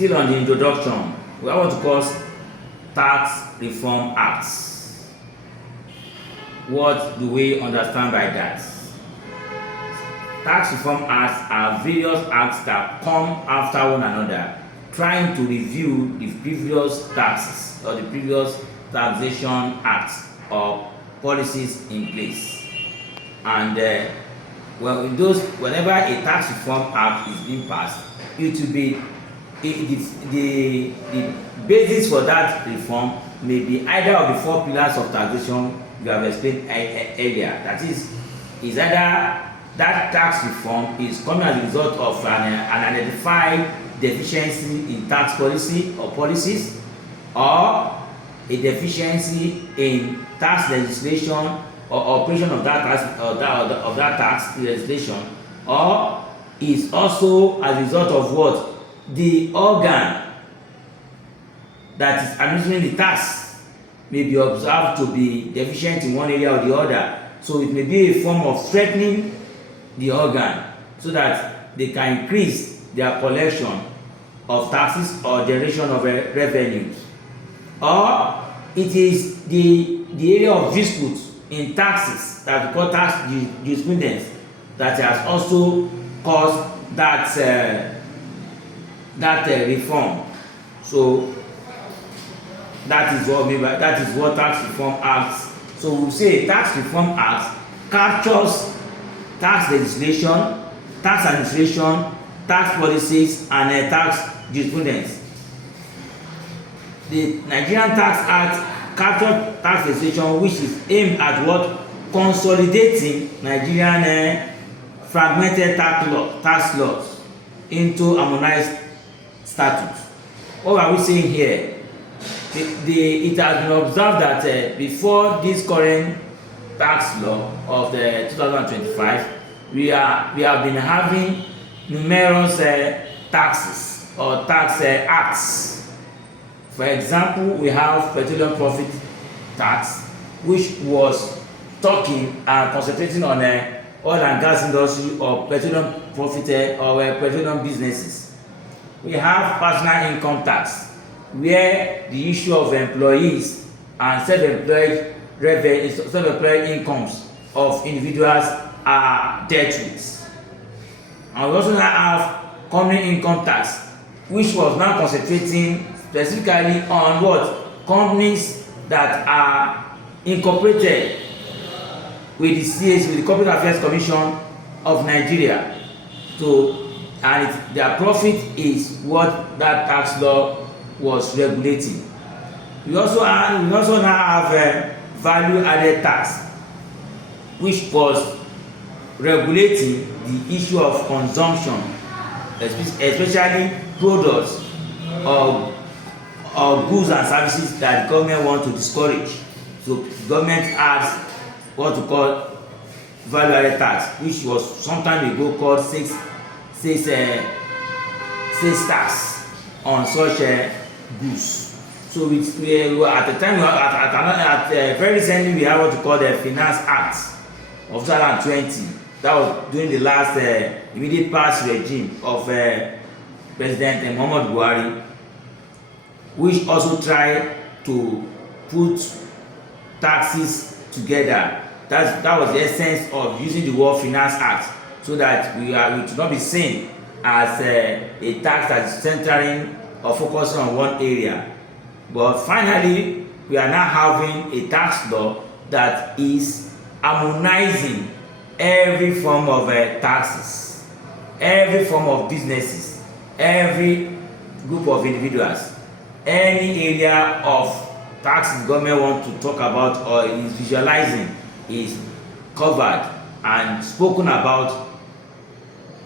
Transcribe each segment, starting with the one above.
Still on the introduction, we have what to call Tax Reform Acts. What do we understand by that? Tax Reform Acts are various acts that come after one another, trying to review the previous taxes or the previous taxation acts or policies in place. And whenever a tax reform act is being passed, it will be the basis for that reform may be either of the four pillars of taxation you have explained earlier. That is either that tax reform is coming as a result of an identified deficiency in tax policy or policies, or a deficiency in tax legislation or operation of that tax of that tax legislation, or is also as a result of what the organ that is administering the tax may be observed to be deficient in one area or the other. So it may be a form of strengthening the organ so that they can increase their collection of taxes or generation of revenues. Or it is the area of dispute in taxes that we call tax jurisprudence that has also caused that reform. So that is what Tax Reform Acts. So we say Tax Reform Act captures tax legislation, tax administration, tax policies, and tax jurisprudence. The Nigerian Tax Act captures tax legislation which is aimed at what? Consolidating Nigerian fragmented tax laws into harmonized statutes. What are we saying here? It has been observed that before this current tax law of the 2025, we have been having numerous taxes or tax acts. For example, we have petroleum profit tax, which was talking and concentrating on oil and gas industry or petroleum profit or petroleum businesses. We have personal income tax, where the issue of employees and self-employed incomes of individuals are dealt with. And we also now have company income tax, which was now concentrating specifically on what? Companies that are incorporated with the CAC, with the Corporate Affairs Commission of Nigeria. So, and their profit is what that tax law was regulating. We also now have value-added tax, which was regulating the issue of consumption, especially products or goods and services that the government want to discourage. So the government adds what we call value-added tax, which was some time ago called sales tax on such goods. So we at the time very recently we have what we call the Finance Act of 2020. That was during the last immediate past regime of President Muhammadu Buhari, which also tried to put taxes together. That was the essence of using the word Finance Act, so that we should not be seen as a tax that is centering or focusing on one area. But finally, we are now having a tax law that is harmonizing every form of taxes, every form of businesses, every group of individuals, any area of tax the government wants to talk about or is visualizing is covered and spoken about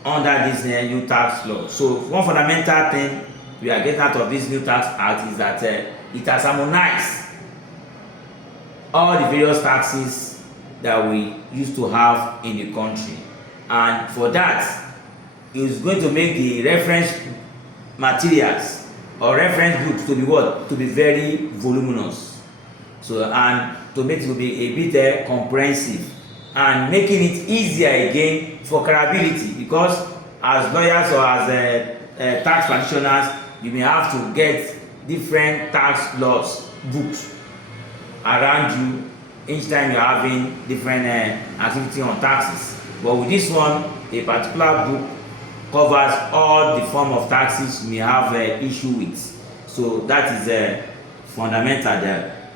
under this new tax law. So one fundamental thing we are getting out of this new tax act is that it has harmonized all the various taxes that we used to have in the country, and for that it is going to make the reference materials or reference books to be what? To be very voluminous. So, and to make it to be a bit comprehensive, and making it easier again for credibility, because as lawyers or as tax practitioners, you may have to get different tax laws books around you each time you're having different activity on taxes. But with this one, a particular book covers all the form of taxes you may have issue with. So that is fundamental there.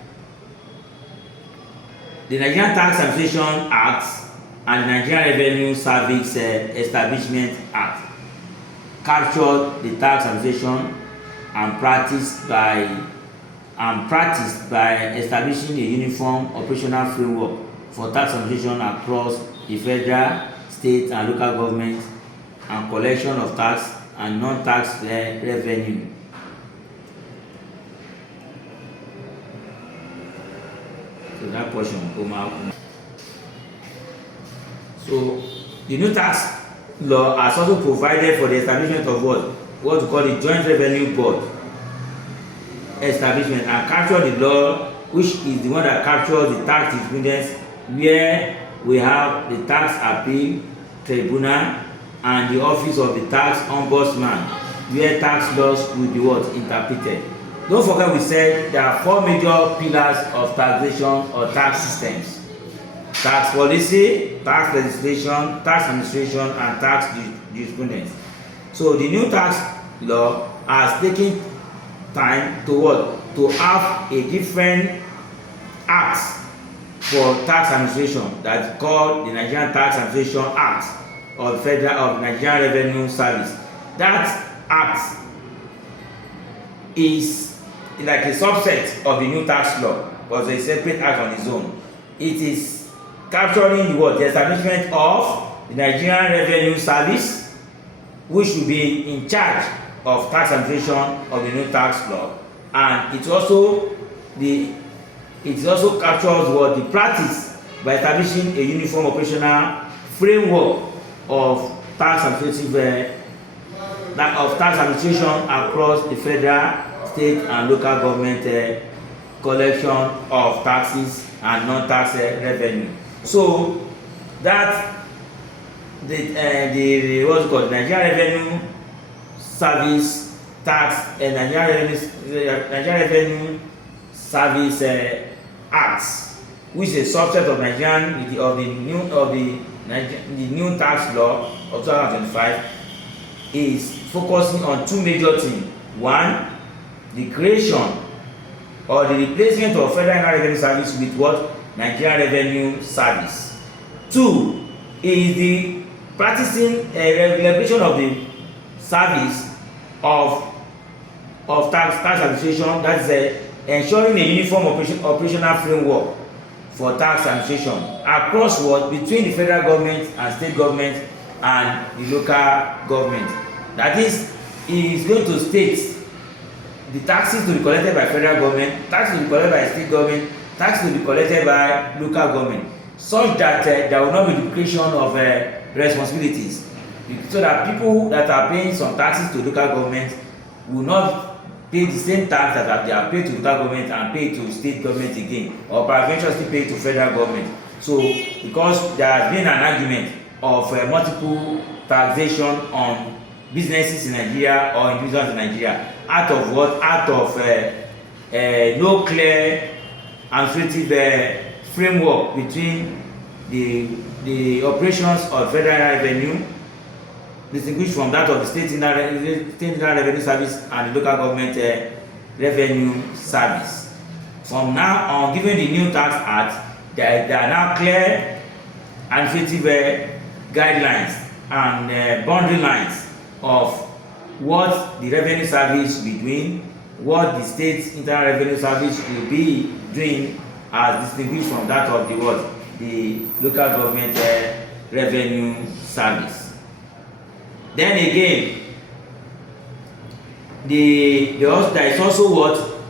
The Nigerian Tax Administration Act and the Nigerian Revenue Service Establishment Act captured the tax administration and practiced by establishing a uniform operational framework for tax administration across the federal, state, and local government and collection of tax and non-tax revenue. So that portion will come out. So the new tax law has also provided for the establishment of what we call the Joint Revenue Board establishment, and capture the law, which is the one that captures the tax jurisprudence, where we have the tax appeal tribunal and the office of the tax ombudsman, where tax laws will be interpreted. Don't forget, we said there are 4 major pillars of taxation or tax systems: tax policy, tax legislation, tax administration, and tax jurisprudence. So the new tax law has taken time to have a different act for tax administration that's called the Nigerian Tax Administration Act of the Nigerian Revenue Service. That act is like a subset of the new tax law, but it's a separate act on its own. It is capturing the establishment of the Nigerian Revenue Service, which will be in charge of tax administration of the new tax law, and it also captures the practice by establishing a uniform operational framework of tax administration across the federal, state, and local government collection of taxes and non-tax revenue. So that the what's called Nigerian Revenue Service Tax and Nigerian Revenue Service Act, which is a subset of the new tax law of 2025, is focusing on 2 major things. One, the creation or the replacement of Federal Revenue Service with Nigerian Revenue Service. 2 is the practicing regulation of the service of tax administration, that is ensuring a uniform operational framework for tax administration across between the federal government and state government and the local government. That is going to state the taxes to be collected by federal government, taxes to be collected by state government, taxes to be collected by local government, such that there will not be duplication of responsibilities, so that people that are paying some taxes to local government will not pay the same tax that they are paid to local government and pay to state government again, or eventually pay to federal government. So because there has been an argument of multiple taxation on businesses in Nigeria or individuals in Nigeria, out of no clear administrative framework between the operations of federal revenue, distinguished from that of the state internal revenue service and the local government revenue service. From now on, given the new tax act, there are now clear administrative guidelines and boundary lines of what the revenue service will be doing, what the state internal revenue service will be doing, as distinguished from that of the local government revenue service. Then again, there is also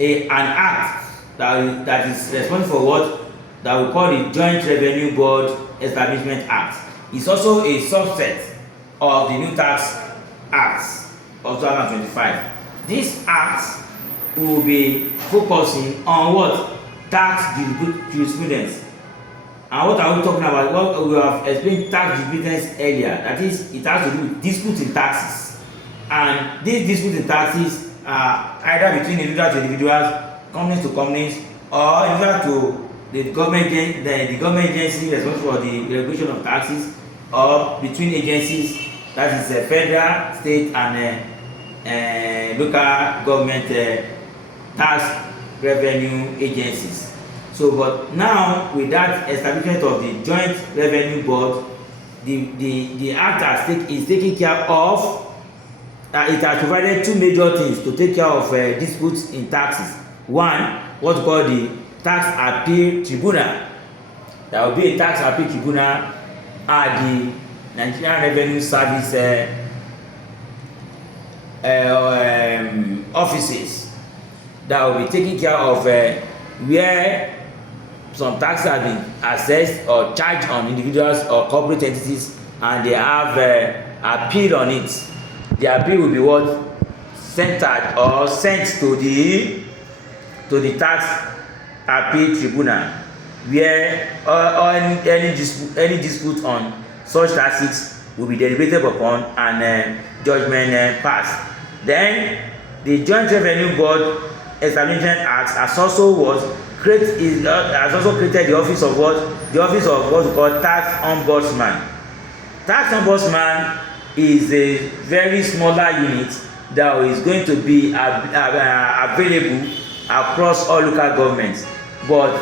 an act that is responsible for that we call the Joint Revenue Board Establishment Act. It's also a subset of the new tax acts of 2025. This act will be focusing on tax jurisprudence. And what are we talking about? What we have explained tax jurisprudence earlier. That is, it has to do with disputes in taxes. And these disputes in taxes are either between individuals to individuals, companies to companies, or individual to the government agency responsible for the regulation of taxes, or between agencies, that is federal, state, and local government tax revenue agencies. So, but now with that establishment of the Joint Revenue Board, the act is taking care of. It has provided two major things to take care of disputes in taxes. One, what's called the tax appeal tribunal. There will be a tax appeal tribunal at the Nigerian Revenue Service offices that will be taking care of where some taxes have been assessed or charged on individuals or corporate entities, and they have appeal on it. The appeal will be what centered or sent to the tax appeal tribunal, where any dispute on such taxes will be deliberated upon and judgment passed. Then the Joint Revenue Board Establishment Act has also created the office of what we call tax ombudsman. Tax ombudsman is a very smaller unit that is going to be available across all local governments, but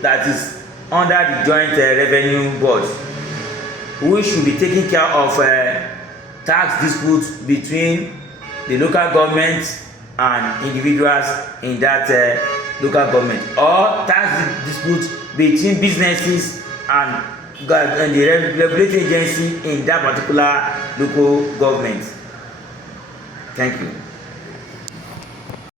that is under the Joint Revenue Board, which should be taking care of tax disputes between the local government and individuals in that local government, or tax disputes between businesses and the regulatory agency in that particular local government. Thank you.